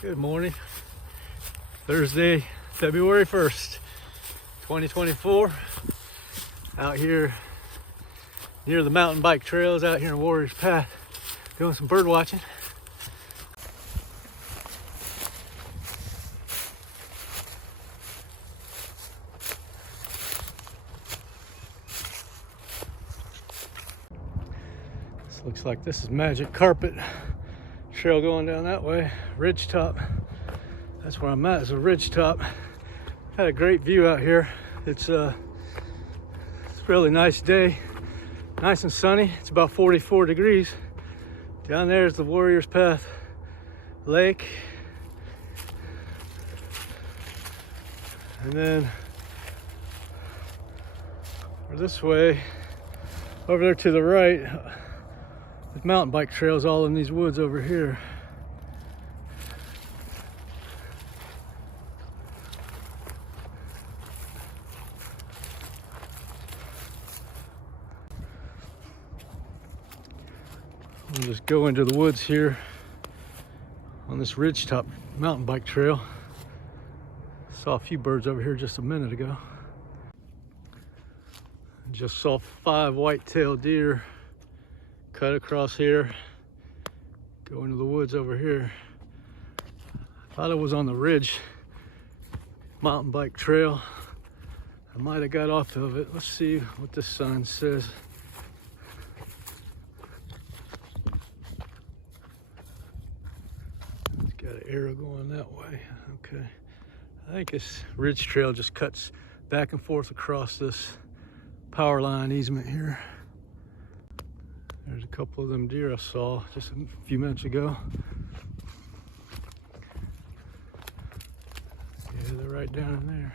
Good morning. Thursday, February 1st, 2024. Out here near the mountain bike trails out here in Warriors Path, doing some bird watching. This looks like this is Magic Carpet trail going down that way, ridge top. That's where I'm at, is a ridge top. Had a great view out here. It's a really nice day, nice and sunny. It's about 44 degrees. Down there is the Warriors Path Lake. And then this way, over there to the right, there's mountain bike trails all in these woods over here. We'll just go into the woods here on this ridgetop mountain bike trail. Saw a few birds over here just a minute ago. Just saw 5 white-tailed deer cut across here, go into the woods over here. I thought it was on the ridge mountain bike trail. I might have got off of it. Let's see what this sign says. It's got an arrow going that way. Okay. I think this ridge trail just cuts back and forth across this power line easement here. There's a couple of them deer I saw just a few minutes ago. Yeah, they're right down in there.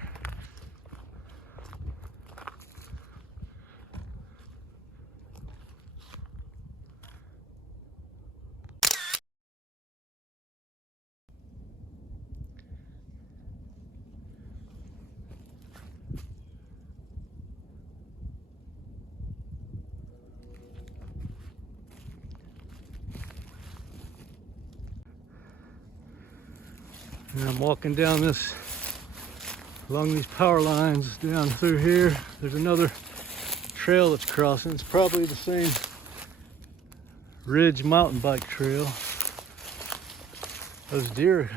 And I'm walking down this, along these power lines down through here. There's another trail that's crossing. It's probably the same ridge mountain bike trail. Those deer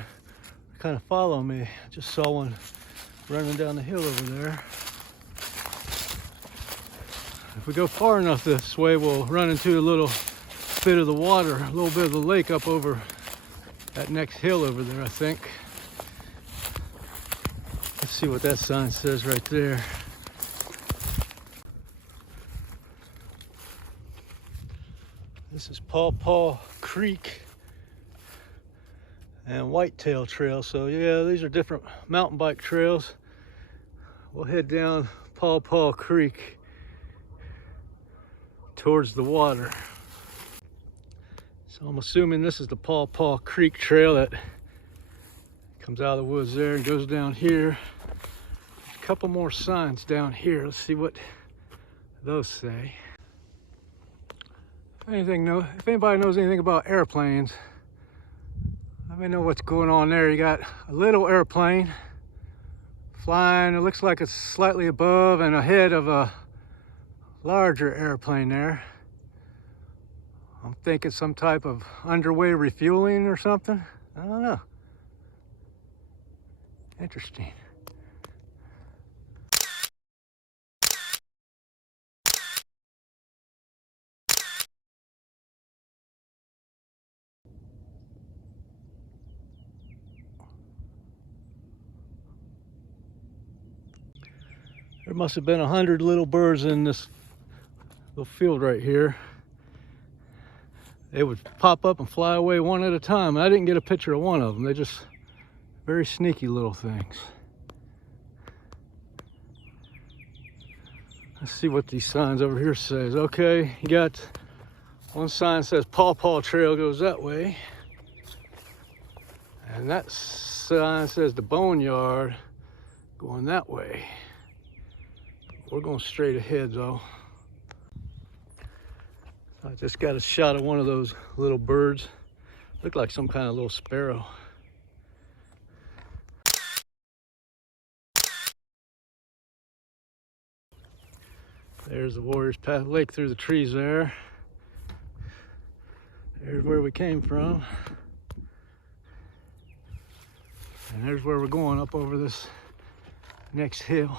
kind of follow me. I just saw one running down the hill over there. If we go far enough this way, we'll run into a little bit of the water, a little bit of the lake up over that next hill over there, I think. Let's see what that sign says right there. This is Paw Paw Creek and Whitetail Trail. So yeah, these are different mountain bike trails. We'll head down Paw Paw Creek towards the water. So I'm assuming this is the Paw Paw Creek trail that comes out of the woods there and goes down here. There's a couple more signs down here. Let's see what those say. If anybody knows anything about airplanes, let me know what's going on there. You got a little airplane flying. It looks like it's slightly above and ahead of a larger airplane there. I'm thinking some type of underway refueling or something. I don't know. Interesting. There must have been 100 little birds in this little field right here. They would pop up and fly away one at a time. I didn't get a picture of one of them. They just very sneaky little things. Let's see what these signs over here says. Okay, you got one sign says Paw Paw Trail goes that way. And that sign says the Boneyard going that way. We're going straight ahead though. I just got a shot of one of those little birds. Looked like some kind of little sparrow. There's the Warriors Path Lake through the trees there. There's where we came from. And there's where we're going, up over this next hill.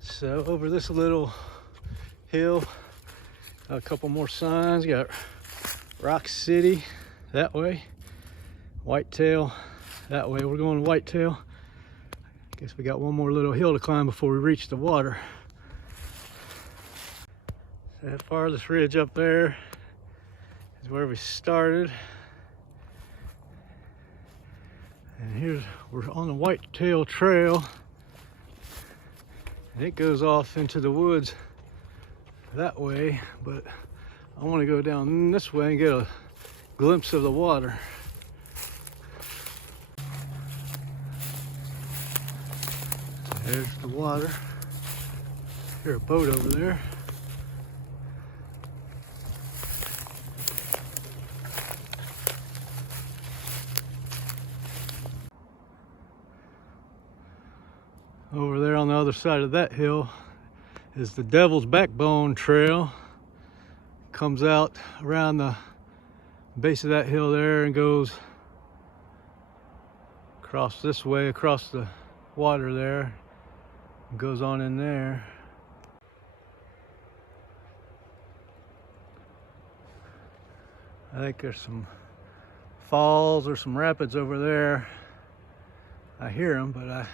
So over this little hill, a couple more signs. Got Rock City that way, Whitetail that way. We're going to Whitetail. Guess we got one more little hill to climb before we reach the water. That farthest ridge up there is where we started. And we're on the Whitetail Trail. And it goes off into the woods that way, but I want to go down this way and get a glimpse of the water. There's the water. There's a boat over there. Over there on the other side of that hill is the Devil's Backbone Trail. Comes out around the base of that hill there and goes across this way, across the water there, and goes on in there. I think there's some falls or some rapids over there. I hear them, but I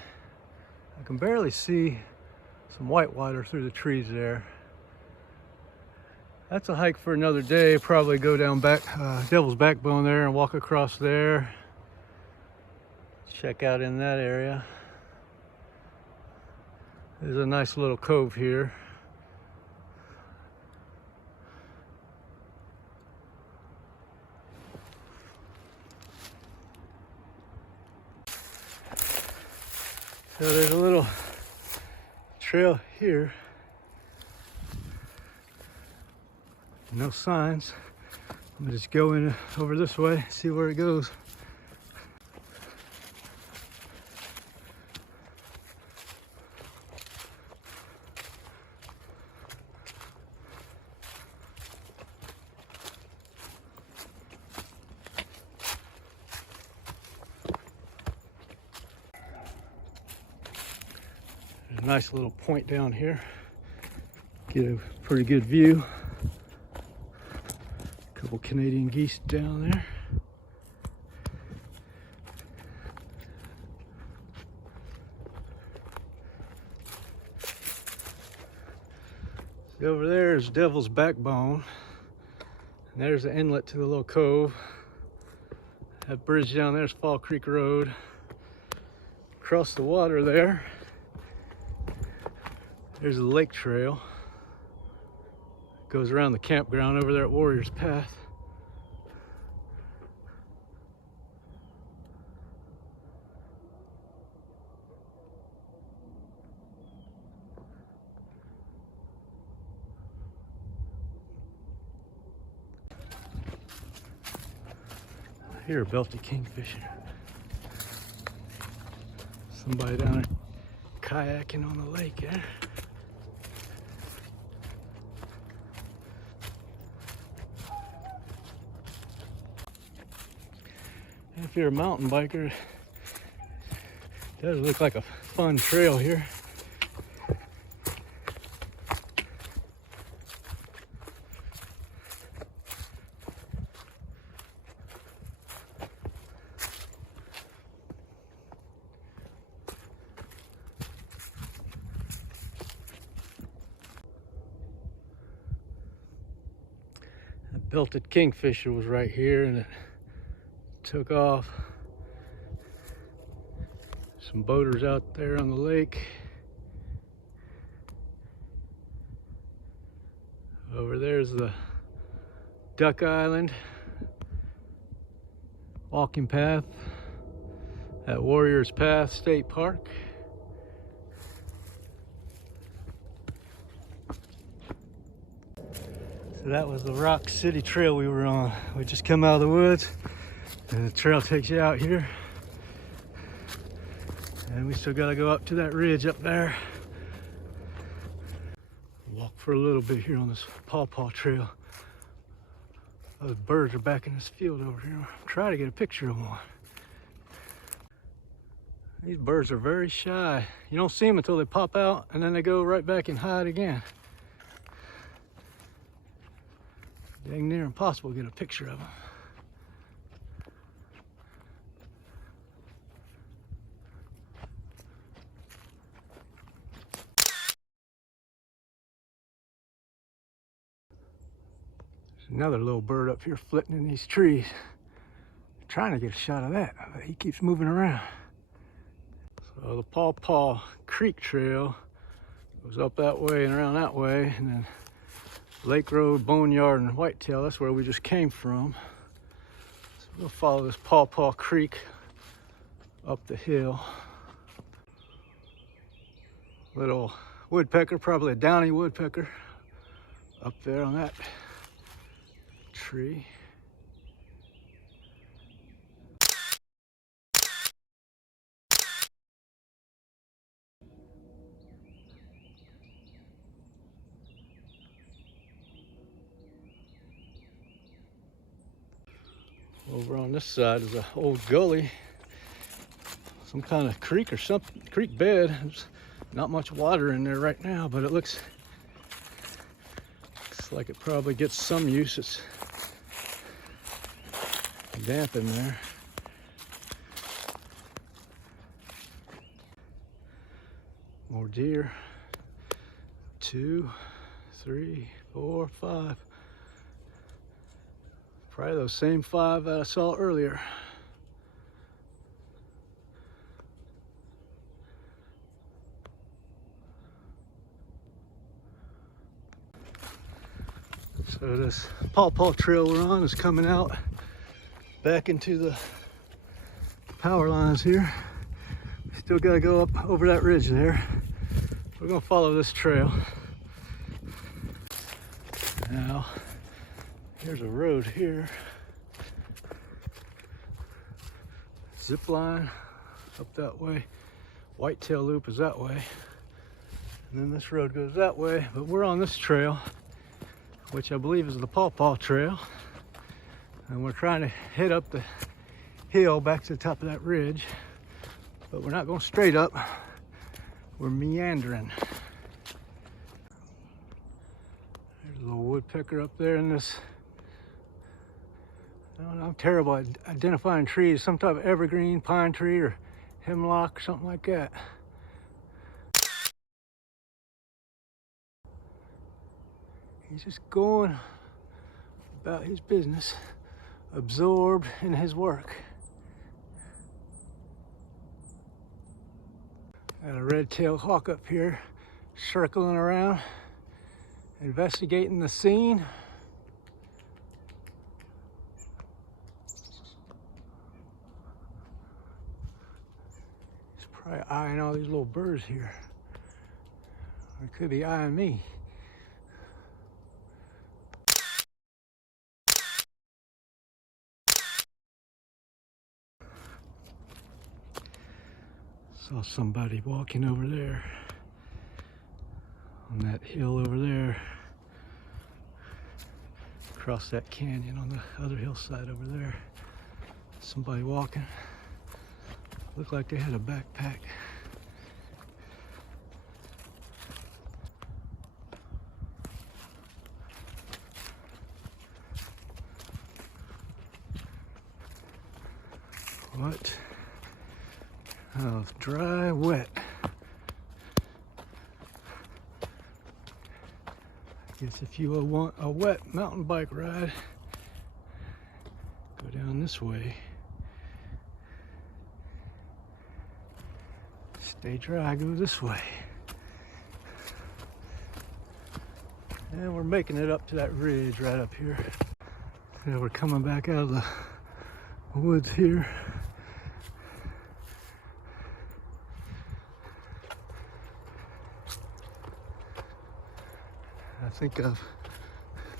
can barely see some whitewater through the trees there. That's a hike for another day. Probably go down Devil's Backbone there and walk across there. Check out in that area. There's a nice little cove here. So there's a little trail here. No signs. I'm gonna just go in over this way, see where it goes. There's a nice little point down here. Get a pretty good view. Couple Canadian geese down there. See, over there is Devil's Backbone. And there's the inlet to the little cove. That bridge down there is Fall Creek Road. Across the water there, there's the lake trail. Goes around the campground over there at Warriors Path. I hear a belted kingfisher. Somebody down there kayaking on the lake there. If you're a mountain biker, it does look like a fun trail here. That belted kingfisher was right here and it took off. Some boaters out there on the lake. Over there's the Duck Island walking path at Warriors Path State Park. So that was the Rock City Trail we were on. We just come out of the woods and the trail takes you out here. And we still gotta go up to that ridge up there walk for a little bit here on this pawpaw trail. Those birds are back in this field over here. I'm trying to get a picture of one. These birds are very shy. You don't see them until they pop out, and then they go right back and hide again. Dang near impossible to get a picture of them. There's another little bird up here flitting in these trees. I'm trying to get a shot of that, but he keeps moving around. So the Pawpaw Creek Trail goes up that way and around that way, and then Lake Road, Boneyard, and Whitetail, that's where we just came from. So we'll follow this Pawpaw Creek up the hill. Little woodpecker, probably a downy woodpecker, up there on that tree. Over on this side is an old gully, some kind of creek or something, creek bed. There's not much water in there right now, but it looks like it probably gets some use. It's damp in there. More deer. 2, 3, 4, 5. Probably those same 5 that I saw earlier. So this Pawpaw Trail we're on is coming out back into the power lines here. Still got to go up over that ridge there. We're going to follow this trail. Now, here's a road here. Zip line up that way. Whitetail Loop is that way. And then this road goes that way. But we're on this trail, which I believe is the Pawpaw Trail. And we're trying to head up the hill back to the top of that ridge. But we're not going straight up. We're meandering. There's a little woodpecker up there in this. I don't know, I'm terrible at identifying trees. Some type of evergreen, pine tree, or hemlock, or something like that. He's just going about his business, absorbed in his work. Got a red-tailed hawk up here, circling around, investigating the scene. He's probably eyeing all these little birds here. Or he could be eyeing me. Saw somebody walking over there on that hill over there, across that canyon on the other hillside over there. Somebody walking. Looked like they had a backpack. What? Of dry, wet. I guess if you want a wet mountain bike ride, go down this way. Stay dry, go this way. And we're making it up to that ridge right up here. And we're coming back out of the woods here. I think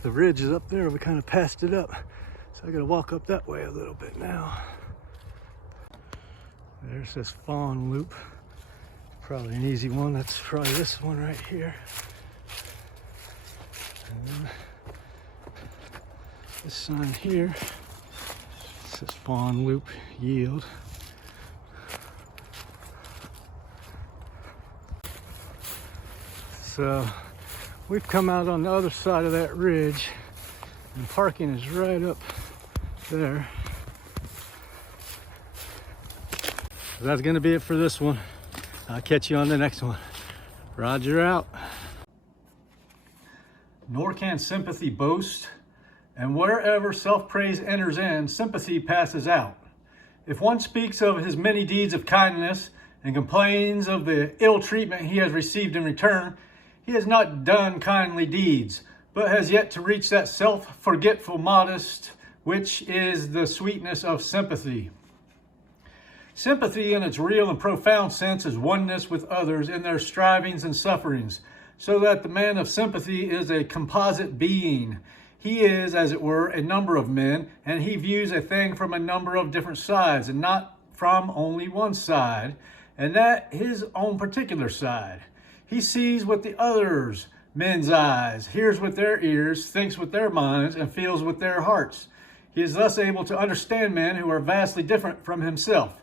the ridge is up there. We kind of passed it up. So I gotta walk up that way a little bit now. There's this fawn loop. Probably an easy one. That's probably this one right here. And this sign here says fawn loop yield. So we've come out on the other side of that ridge, and parking is right up there. That's gonna be it for this one. I'll catch you on the next one. Roger out. Nor can sympathy boast, and wherever self-praise enters in, sympathy passes out. If one speaks of his many deeds of kindness and complains of the ill treatment he has received in return, he has not done kindly deeds, but has yet to reach that self-forgetful modest, which is the sweetness of sympathy. Sympathy in its real and profound sense is oneness with others in their strivings and sufferings, so that the man of sympathy is a composite being. He is, as it were, a number of men, and he views a thing from a number of different sides, and not from only one side, and that his own particular side. He sees with the others men's eyes, hears with their ears, thinks with their minds, and feels with their hearts. He is thus able to understand men who are vastly different from himself.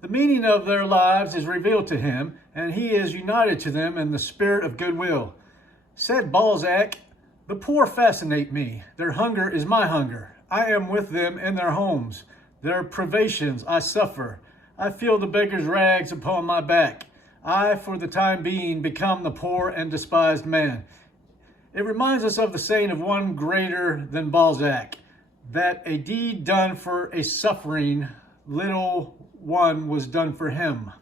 The meaning of their lives is revealed to him, and he is united to them in the spirit of goodwill. Said Balzac, "The poor fascinate me. Their hunger is my hunger. I am with them in their homes. Their privations I suffer. I feel the beggar's rags upon my back. I, for the time being, become the poor and despised man." It reminds us of the saying of one greater than Balzac, that a deed done for a suffering little one was done for him.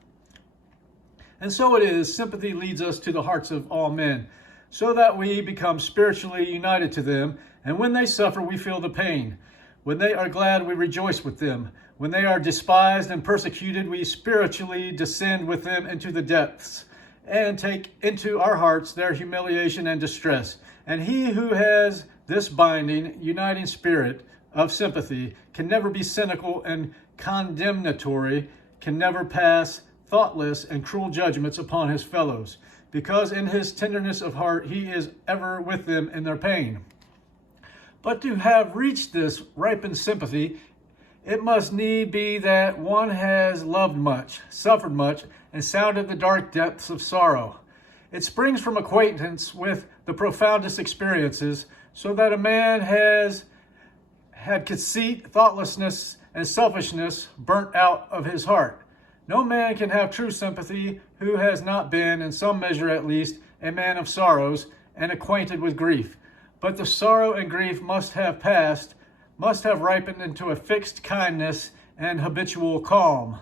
And so it is, sympathy leads us to the hearts of all men, so that we become spiritually united to them, and when they suffer, we feel the pain. When they are glad, we rejoice with them. When they are despised and persecuted, we spiritually descend with them into the depths and take into our hearts their humiliation and distress. And he who has this binding, uniting spirit of sympathy can never be cynical and condemnatory, can never pass thoughtless and cruel judgments upon his fellows, because in his tenderness of heart he is ever with them in their pain. But to have reached this ripened sympathy, it must need be that one has loved much, suffered much, and sounded the dark depths of sorrow. It springs from acquaintance with the profoundest experiences, so that a man has had conceit, thoughtlessness, and selfishness burnt out of his heart. No man can have true sympathy who has not been, in some measure at least, a man of sorrows and acquainted with grief. But the sorrow and grief must have passed, must have ripened into a fixed kindness and habitual calm.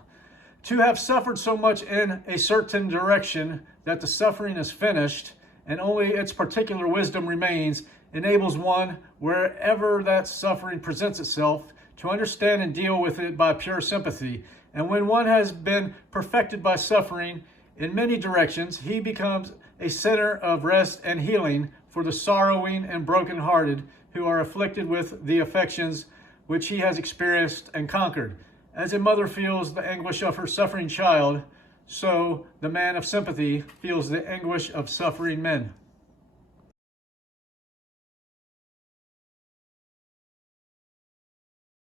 To have suffered so much in a certain direction that the suffering is finished and only its particular wisdom remains, enables one, wherever that suffering presents itself, to understand and deal with it by pure sympathy. And when one has been perfected by suffering in many directions, he becomes a center of rest and healing for the sorrowing and broken-hearted who are afflicted with the affections which he has experienced and conquered. As a mother feels the anguish of her suffering child, so the man of sympathy feels the anguish of suffering men.